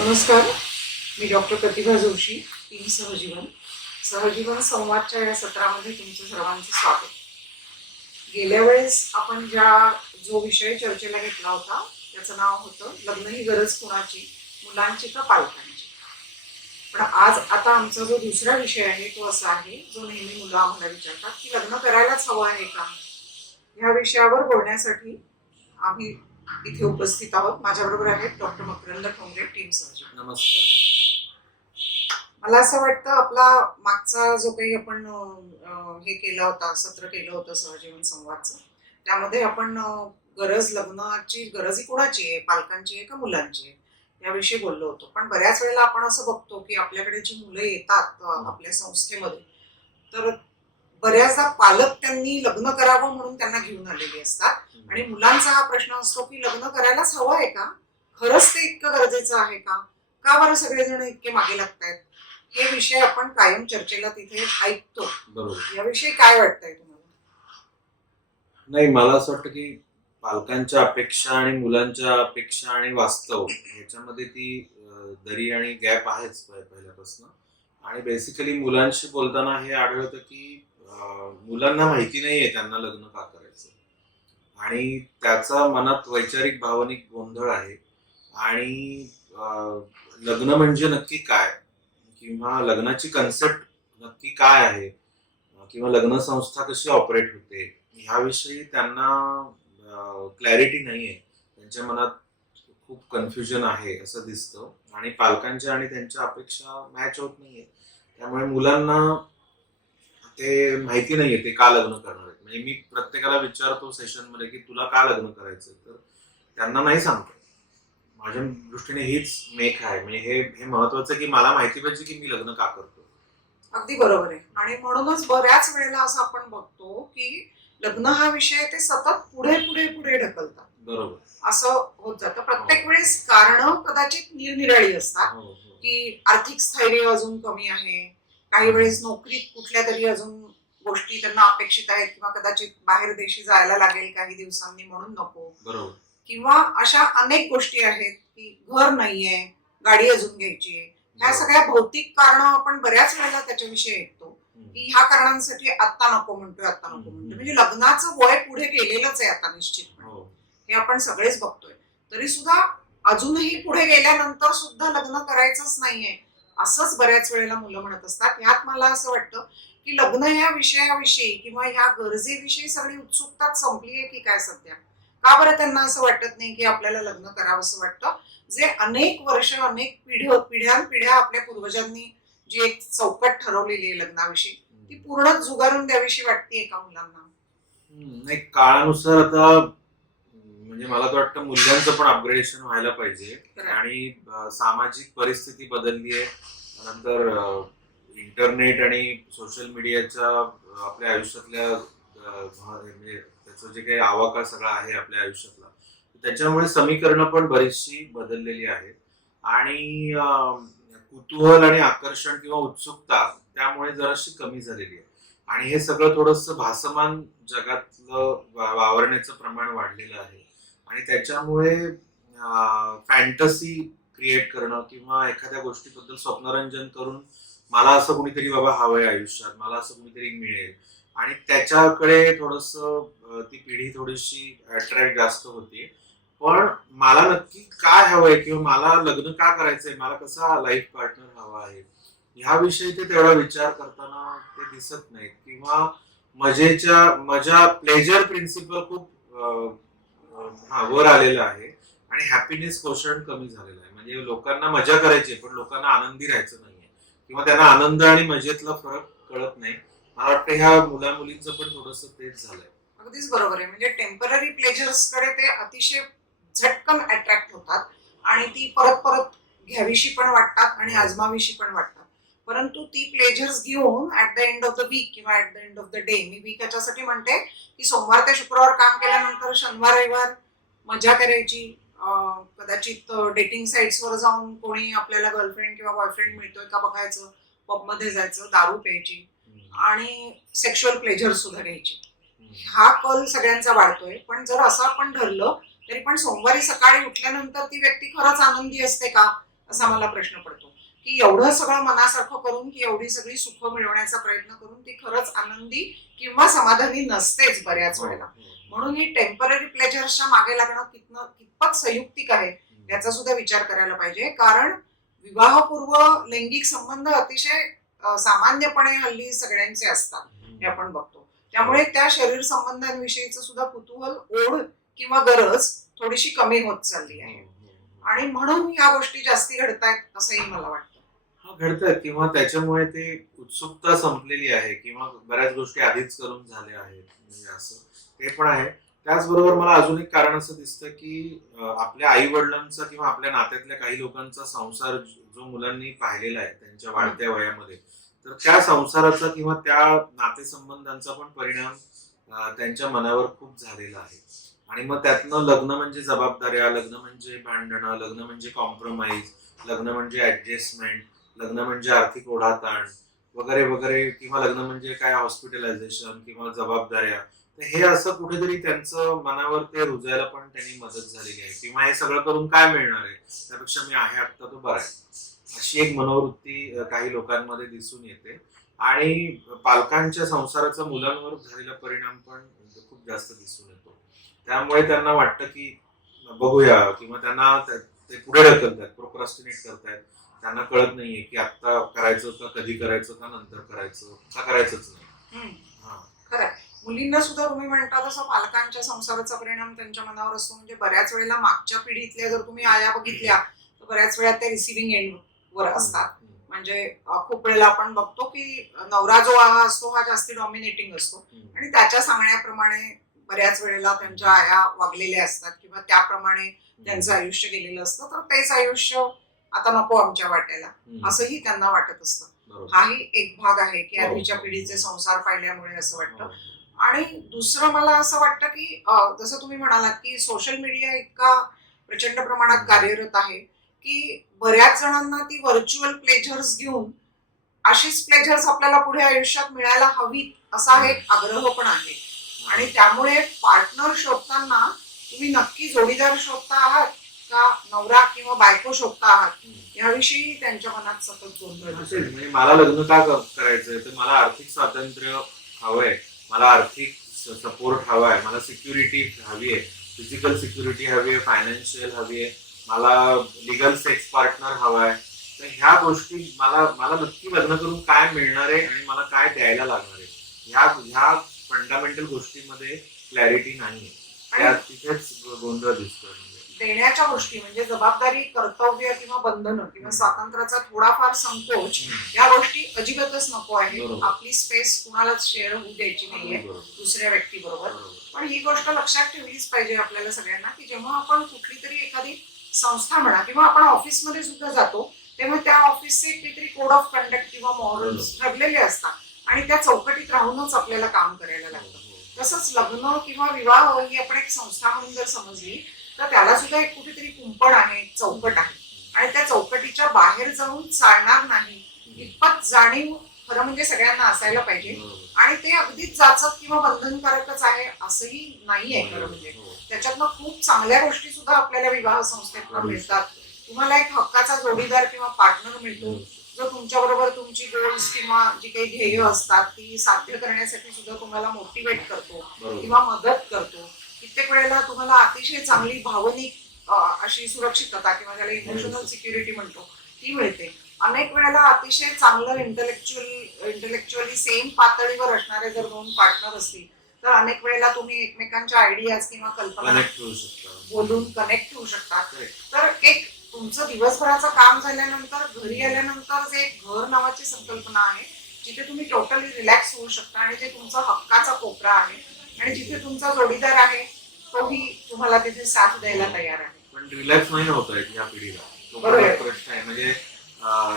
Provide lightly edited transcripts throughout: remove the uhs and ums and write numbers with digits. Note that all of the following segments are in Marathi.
नमस्कार, मी डॉक्टर प्रतिभा जोशी, टीम सहजीवन संवादच्या या सत्रामध्ये तुमचं सर्वांचं स्वागत. गेल्या वेळेस आपण जो विषय चर्चेला घेतला होता त्याचं नाव होतं लग्न ही गरज कुणाची, मुलांची का पालकांची. पण आता आमचा जो दुसरा विषय आहे तो असा आहे, जो नेहमी मुलं आम्हाला विचारतात की लग्न करायलाच हवं आहे का. ह्या विषयावर बोलण्यासाठी आम्ही इथे उपस्थित आहोत. माझ्याबरोबर आहेत डॉक्टर मकरंद ठोंबरे, टीम सहजीवन. नमस्कार. मला असं वाटतं आपला मागचा जो काही आपण हे केला होता, सत्र केलं होतं सहजीवन संवादचं, त्यामध्ये आपण लग्नाची गरज ही कुणाची आहे, पालकांची आहे का मुलांची आहे, याविषयी बोललो होतो. पण बऱ्याच वेळेला आपण असं बघतो की आपल्याकडे जी मुलं येतात आपल्या संस्थेमध्ये, तर बऱ्याचदा पालक त्यांनी लग्न करावं म्हणून त्यांना घेऊन आलेली असतात आणि मुलांचा हा प्रश्न असतो की लग्न करायलाच हवं आहे का, खरंच ते इतकं गरजेचं आहे का बरं सगळेजण इतके मागे लागतायत. हे विषय आपण कायम चर्चेला तिथे ऐकतो. बरोबर. याविषयी काय वाटतंय तुम्हाला? नाही, मला असं वाटतं की पालकांच्या अपेक्षा आणि मुलांच्या अपेक्षा आणि वास्तव ह्याच्यामध्ये ती दरी आणि गॅप आहेच पहिल्यापासून. आणि बेसिकली मुलांशी बोलताना हे आढळतं की मुलांना माहिती नाहीये त्यांना लग्न का करायचं, आणि त्याचा मनात वैचारिक भावनिक गोंधळ आहे. आणि लग्न म्हणजे नक्की काय, किंवा लग्नाची कन्सेप्ट नक्की काय आहे, किंवा लग्न संस्था कशी ऑपरेट होते, ह्याविषयी त्यांना क्लॅरिटी नाही आहे. त्यांच्या मनात खूप कन्फ्युजन आहे असं दिसतं, आणि पालकांच्या आणि त्यांच्या अपेक्षा मॅच होत नाहीये. त्यामुळे मुलांना ते माहिती नाहीये ते का लग्न करणार आहेत. म्हणजे मी प्रत्येकाला विचारतो सेशनमध्ये की तुला का लग्न करायचं, तर त्यांना नाही सांगतो. माझ्या दृष्टीने हीच मेक आहे. म्हणजे हे महत्वाचं की मला माहिती पाहिजे की मी लग्न का करतो. अगदी बरोबर आहे. आणि म्हणूनच बऱ्याच वेळेला असं आपण बघतो की लग्न हा विषय ते सतत पुढे पुढे पुढे ढकलतात. बरोबर. असं होत जातं. प्रत्येक वेळेस कारण कदाचित निरनिराळी असतात. की आर्थिक स्थैर्य अजून कमी आहे, काही वेळेस नोकरीत कुठल्या तरी अजून गोष्टी त्यांना अपेक्षित आहेत, किंवा कदाचित बाहेर देशी जायला लागेल काही दिवसांनी म्हणून नको, बरोबर. किंवा अशा अनेक गोष्टी आहेत की घर नाहीये, गाडी अजून घ्यायची आहे. ह्या सगळ्या भौतिक कारण आपण बऱ्याच वेळेला त्याच्याविषयी ऐकतो की ह्या कारणांसाठी आता नको म्हणतोय. म्हणजे लग्नाचं वय पुढे गेलेलंच आहे आता निश्चितपणे. हे आपण सगळेच बघतोय. तरी सुद्धा अजूनही पुढे गेल्यानंतर सुद्धा लग्न करायचंच नाहीये असंच बऱ्याच वेळेला मुलं म्हणत असतात. ह्यात मला असं वाटतं की लग्न या विषयाविषयी किंवा ह्या गरजेविषयी सगळी उत्सुकता संपली आहे की काय सध्या. का बरं त्यांना असं वाटत नाही की आपल्याला लग्न करावं असं वाटतं, जे अनेक वर्ष अनेक पिढ्या आपल्या पूर्वजांनी जी एक चौकट ठरवलेली आहे लग्नाविषयी, ती पूर्णच झुगारून द्यावीशी वाटते का मुलांना? नाही, काळानुसार आता म्हणजे मला तर वाटतं मूल्यांचं पण अपग्रेडेशन व्हायला पाहिजे. आणि सामाजिक परिस्थिती बदलली आहे. नंतर इंटरनेट आणि सोशल मीडियाच्या आपल्या आयुष्यातल्या म्हणजे त्याचं जे काही आवाका सगळा आहे आपल्या आयुष्यातला, त्याच्यामुळे समीकरणं पण बरीचशी बदललेली आहेत. आणि कुतूहल आणि आकर्षण किंवा उत्सुकता त्यामुळे जराशी कमी झालेली आहे. आणि हे सगळं थोडंसं भासमान जगातलं वावरण्याचं प्रमाण वाढलेलं आहे. आणि त्याच्यामुळे फॅन्टसी क्रिएट करणं किंवा एखाद्या गोष्टीबद्दल स्वप्नरंजन करून मला असं कुणीतरी बाबा हवंय आयुष्यात, मला असं कुणीतरी मिळेल, आणि त्याच्याकडे थोडंसं ती पिढी थोडीशी अट्रॅक्ट जास्त होते. पण मला नक्की काय हवंय किंवा मला लग्न का करायचंय, मला कसा लाईफ पार्टनर हवा आहे, ह्याविषयी ते तेवढा विचार करताना ते दिसत नाहीत. किंवा मजा प्लेजर प्रिन्सिपल खूप वर आलेलं आहे, आणि हॅपीनेस कोशंट कमी झालेला आहे. म्हणजे लोकांना मजा करायची पण लोकांना आनंदी राहायचं नाहीये, किंवा त्यांना आनंद आणि मजेतला फरक कळत नाही. मला वाटतं ह्या मुला मुलींचं पण थोडंसं तेच झालंय. अगदीच बरोबर आहे. म्हणजे टेम्पररी प्लेजर्स कडे ते अतिशय झटकन अट्रॅक्ट होतात आणि ती परत परत घ्यावीशी पण वाटतात आणि आजमावीशी पण वाटतात. परंतु ती प्लेजर्स घेऊन at the end of the week किंवा at the end of the day, मी वीक याच्यासाठी म्हणते की सोमवार ते शुक्रवार काम केल्यानंतर शनिवार रविवार मजा करायची. कदाचित डेटिंग साईट्सवर जाऊन कोणी आपल्याला गर्लफ्रेंड किंवा बॉयफ्रेंड मिळतोय का बघायचं, पबमध्ये जायचं, दारू प्यायची आणि सेक्शुअल प्लेजर सुद्धा घ्यायची. हा कल सगळ्यांचा वाढतोय. पण जर असं आपण ठरलं तरी पण सोमवारी सकाळी उठल्यानंतर ती व्यक्ती खरंच आनंदी असते का, असा मला प्रश्न पडतो की एवढं सगळं मनासारखं करून की एवढी सगळी सुख मिळवण्याचा प्रयत्न करून ती खरंच आनंदी किंवा समाधानी नसतेच बऱ्याच वेळेला. म्हणून ही टेम्पररी प्लेजर्सच्या मागे लागणं कितपत संयुक्तिक आहे याचा सुद्धा विचार करायला पाहिजे. कारण विवाहपूर्व लैंगिक संबंध अतिशय सामान्यपणे हल्ली सगळ्यांचे असतात हे आपण बघतो. त्यामुळे त्या शरीर संबंधांविषयीचं सुद्धा कुतूहल, ओढ किंवा गरज थोडीशी कमी होत चालली आहे आणि म्हणून या गोष्टी जास्ती घडतायत असंही मला वाटतं. हा, घडतात किंवा त्याच्यामुळे ते उत्सुकता संपलेली आहे किंवा बऱ्याच गोष्टी आधीच करून झाल्या आहेत, म्हणजे असं ते पण आहे. त्याचबरोबर मला अजून एक कारण असं दिसतं की आपल्या आई वडिलांचा किंवा आपल्या नात्यातल्या काही लोकांचा संसार जो मुलांनी पाहिलेला आहे त्यांच्या वाढत्या वयामध्ये, तर त्या संसाराचा किंवा त्या नातेसंबंधांचा पण परिणाम त्यांच्या मनावर खूप झालेला आहे. आणि मग त्यातनं लग्न म्हणजे जबाबदाऱ्या, लग्न म्हणजे भांडणं, लग्न म्हणजे कॉम्प्रोमाइज, लग्न म्हणजे ऍडजस्टमेंट, लग्न म्हणजे आर्थिक ओढाताण वगैरे वगैरे, किंवा लग्न म्हणजे काय हॉस्पिटलायझेशन किंवा जबाबदाऱ्या. तर हे असं कुठेतरी त्यांचं मनावर ते रुजायला पण त्यांनी मदत झालेली आहे, किंवा हे सगळं करून काय मिळणार आहे, त्यापेक्षा मी आहे आत्ता तो बरा आहे, अशी एक मनोवृत्ती काही लोकांमध्ये दिसून येते. आणि पालकांच्या संसाराचा मुलांवर झालेला परिणाम पण खूप जास्त दिसून येतो. त्यामुळे त्यांना वाटतं की बघूया, किंवा त्यांना ते पुढे ढकलतात, प्रोक्रॅस्टिनेट करतायत. त्यांना कळत नाहीये की आता करायचं का, कधी करायचं का, नंतर करायचं का, करायचंच नाही. खरं मुलींना सुद्धा तुम्ही म्हणता तसं पालकांच्या संसाराचा परिणाम त्यांच्या मनावर असतो. म्हणजे बऱ्याच वेळेला मागच्या पिढीतल्या जर तुम्ही आया बघितल्या तर बऱ्याच वेळा त्या रिसिव्हिंग एंड वर असतात. म्हणजे खूप वेळेला आपण बघतो की नवरा जो असतो हा जास्ती डॉमिनेटिंग असतो आणि त्याच्या सांगण्याप्रमाणे बऱ्याच वेळेला त्यांच्या आया वागलेल्या असतात किंवा त्याप्रमाणे त्यांचं आयुष्य गेलेलं असतं. तर तेच आयुष्य आता नको आमच्या वाट्याला असंही त्यांना वाटत असतं. हाही एक भाग आहे की आधीच्या पिढीचे संसार पाहिल्यामुळे असं वाटतं. आणि दुसरं मला असं वाटतं की जसं तुम्ही म्हणालात की सोशल मीडिया इतका प्रचंड प्रमाणात कार्यरत आहे की बऱ्याच जणांना ती व्हर्च्युअल प्लेजर्स घेऊन अशीच प्लेजर्स आपल्याला पुढे आयुष्यात मिळायला हवीत असा एक आग्रह पण आहे. आणि त्यामुळे पार्टनर शोधताना तुम्ही नक्की जोडीदार शोधता आहात का नवरा किंवा बायको शोधता आहात याविषयी त्यांच्या मनात सतत गोंधळ असेल. म्हणजे मला लग्न का करायचंय, तर मला आर्थिक स्वातंत्र्य हवंय, मला आर्थिक सपोर्ट हवाय, मला सिक्युरिटी हवी आहे, फिजिकल सिक्युरिटी हवी आहे, फायनान्शियल हवी आहे, मला लिगल सेक्स पार्टनर हवाय. तर ह्या गोष्टी मला नक्की लग्न करून काय मिळणार आहे आणि मला काय द्यायला लागणार आहे, ह्या फंडामेंटल गोष्टीमध्ये क्लॅरिटी नाहीये. त्या तिथेच गोंधळ दिसतोय. देण्याच्या गोष्टी म्हणजे जबाबदारी, कर्तव्य किंवा बंधनं किंवा स्वातंत्र्याचा थोडाफार संकोच या गोष्टी अजिबातच नको आहे. आपली स्पेस कुणालाच शेअर होऊ द्यायची नाहीये दुसऱ्या व्यक्तीबरोबर. पण ही गोष्ट लक्षात ठेवलीच पाहिजे आपल्याला सगळ्यांना की जेव्हा आपण कुठली तरी एखादी संस्था म्हणा किंवा आपण ऑफिसमध्ये सुद्धा जातो तेव्हा त्या ऑफिसचे काहीतरी कोड ऑफ कंडक्ट किंवा मॉरल्स ठरलेले असतात आणि त्या चौकटीत राहूनच आपल्याला काम करायला लागतं. तसंच लग्न किंवा विवाह ही आपण एक संस्था म्हणून जर समजली तर त्याला सुद्धा एक कुठेतरी कुंपण आहे, चौकट आहे आणि त्या चौकटीच्या बाहेर जाऊन चालणार नाही इतपत जाणीव खरं म्हणजे सगळ्यांना असायला पाहिजे. आणि ते अगदीच जाचक किंवा बंधनकारकच आहे असंही नाहीये खरं म्हणजे. त्याच्यातनं खूप चांगल्या गोष्टी सुद्धा आपल्याला विवाह संस्थेतून मिळतात. तुम्हाला एक हक्काचा जोडीदार किंवा पार्टनर मिळतो जो तुमच्या बरोबर तुमची गोल्स किंवा जी काही ध्येय असतात ती साध्य करण्यासाठी सुद्धा तुम्हाला मोटिवेट करतो किंवा मदत करतो. कित्येक वेळेला तुम्हाला अतिशय चांगली भावनिक अशी सुरक्षितता किंवा त्याला इमोशनल सिक्युरिटी म्हणतो ती मिळते. अनेक वेळेला अतिशय चांगलं इंटेलेक्च्युअली सेम पातळीवर असणारे जर दोन पार्टनर असतील तर अनेक वेळेला तुम्ही एकमेकांच्या आयडियाज किंवा कल्पना बोलून कनेक्ट होऊ शकतात. तर एक तुमचं दिवसभराचं काम झाल्यानंतर घरी आल्यानंतर जे घर नावाची संकल्पना आहे जिथे तुम्ही टोटली रिलॅक्स होऊ शकता आणि जे तुमचा हक्काचा कोपरा आहे आणि जिथे तुमचा जोडीदार आहे तोही तुम्हाला तिथे साथ द्यायला तयार आहे. पण रिलॅक्स नाही होत आहे या पिढीला, तो प्रश्न आहे. म्हणजे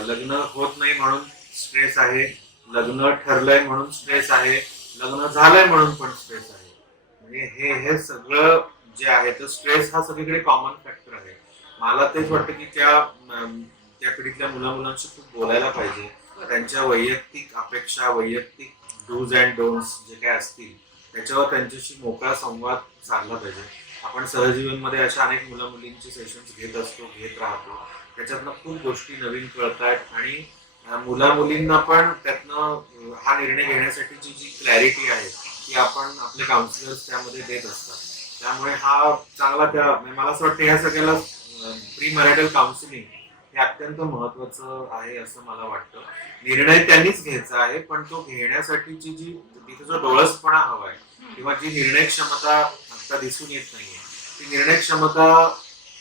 लग्न होत नाही म्हणून स्ट्रेस आहे, लग्न ठरलंय म्हणून स्ट्रेस आहे, लग्न झालंय म्हणून पण स्ट्रेस आहे. म्हणजे हे सगळं जे आहे तर स्ट्रेस हा सगळीकडे कॉमन फॅक्टर आहे. मला तेच वाटतं की त्या पिढीतल्या मुलांशी खूप बोलायला पाहिजे. त्यांच्या वैयक्तिक अपेक्षा, वैयक्तिक डूज अँड डोंट्स जे काय असतील त्याच्यावर त्यांच्याशी मोकळा संवाद साधला पाहिजे. आपण सहजीवनमध्ये अशा अनेक मुलं मुलींचे सेशन्स घेत राहतो. त्याच्यातनं खूप गोष्टी नवीन कळतायत आणि मुला मुलींना पण त्यातनं हा निर्णय घेण्यासाठीची जी क्लॅरिटी आहे ती आपण आपले काउन्सिलर्स त्यामध्ये देत असतात. त्यामुळे हा चांगला म्हणजे मला असं वाटतं ह्या सगळ्याला प्री मॅरिटल काउन्सिलिंग हे अत्यंत महत्वाचं आहे असं मला वाटतं. निर्णय त्यांनीच घ्यायचा आहे, पण तो घेण्यासाठीची जी तिथे जो डोळसपणा हवा आहे किंवा जी निर्णय क्षमता आता दिसून येत नाहीये, ती निर्णय क्षमता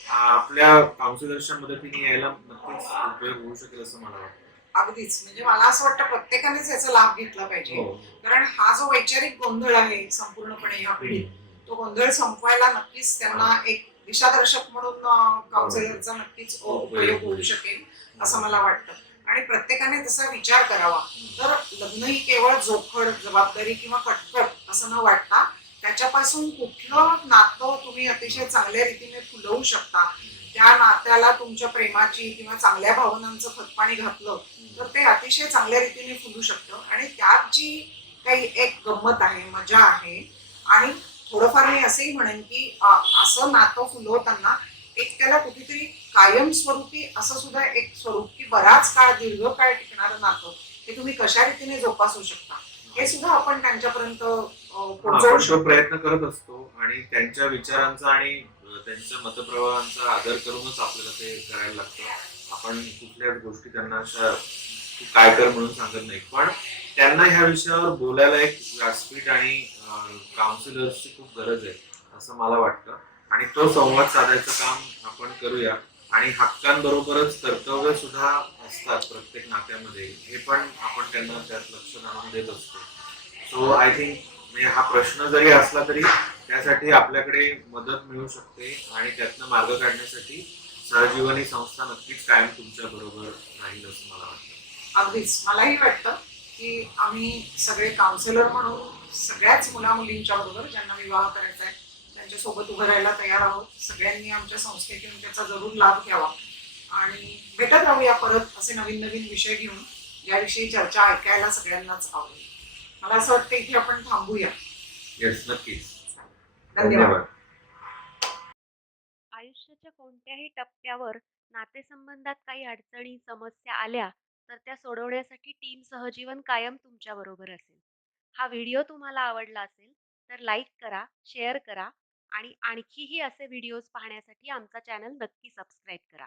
आपल्या काउन्सिलर्सच्या मदतीने यायला नक्कीच उपयोग होऊ शकेल असं मला वाटतं. अगदीच म्हणजे मला असं वाटतं प्रत्येकानेच याचा लाभ घेतला पाहिजे. हो. कारण हा जो वैचारिक गोंधळ आहे संपूर्णपणे ह्या पिढीत, तो गोंधळ संपवायला नक्कीच त्यांना एक दिशादर्शक म्हणून काउन्सिलरचा नक्कीच उपयोग होऊ शकेल असं मला वाटतं. आणि प्रत्येकाने तसा विचार करावा. तर लग्न ही केवळ जोखड, जबाबदारी किंवा कटकट असं न वाटता त्याच्यापासून कुठलं नातं तुम्ही अतिशय चांगल्या रीतीने फुलवू शकता, त्या नात्याला तुमच्या प्रेमाची किंवा चांगल्या भावनांचं खतपाणी घातलं तर ते अतिशय चांगल्या रीतीने फुलू शकतं. आणि त्यात जी काही एक गंमत आहे, मजा आहे. आणि थोडंफार मी असंही म्हणेन की असं नातं फुलवताना एक त्याला कुठेतरी कायमस्वरूपी असं सुद्धा एक स्वरूप की बराच काळ दीर्घकाळ टिकणारं नातं हे तुम्ही कशा रीतीने जोपासू शकता हे सुद्धा आपण त्यांच्यापर्यंत पोहोचवू आपण तो शकतो. प्रयत्न करत असतो आणि त्यांच्या विचारांचा आणि त्यांच्या मतप्रवाहांचा आदर करूनच आपल्याला ते करायला लागतं. आपण कुठल्याच गोष्टी त्यांना अशा तू काय कर म्हणून सांगत नाही, पण त्यांना ह्या विषयावर बोलायला एक व्यासपीठ आणि काउन्सिलर्सची खूप गरज आहे असं मला वाटतं. आणि तो संवाद साधायचं काम आपण करूया. आणि हक्कांबरोबरच कर्तव्य सुद्धा असतात प्रत्येक नात्यामध्ये, हे पण आपण त्यांना त्यात लक्ष घालून देत असतो. सो आय थिंक म्हणजे हा प्रश्न जरी असला तरी त्यासाठी आपल्याकडे मदत मिळू शकते आणि त्यातनं मार्ग काढण्यासाठी सहजीवनी संस्था नक्कीच कायम तुमच्या बरोबर राहील असं मला वाटतं. अगदीच मलाही वाटतं की आम्ही सगळे काउन्सिलर म्हणून सगळ्याच मुला-मुलींच्या बरोबर ज्यांना विवाह करायचा आहे त्यांच्यासोबत उभं राहायला तयार आहोत. सगळ्यांनी आमच्या संस्थेतून त्याचा जरूर लाभ घ्यावा आणि भेटत राहूया परत असे नवीन नवीन विषय घेऊन याविषयी चर्चा ऐकायला सगळ्यांनाच आवडेल. मला असं वाटतं इथे आपण थांबूया. येस, नक्कीच. धन्यवाद. धन्यवाद. आयुष्याच्या कोणत्याही टप्प्यावर नातेसंबंधात काही अडचणी, समस्या आल्या तर त्या सोडवण्यासाठी टीम सहजीवन कायम तुमच्याबरोबर असेल. हा व्हिडिओ तुम्हाला आवडला असेल तर लाईक करा, शेअर करा आणि आणखीही असे व्हिडिओज पाहण्यासाठी आमचा चॅनल नक्की सबस्क्राईब करा.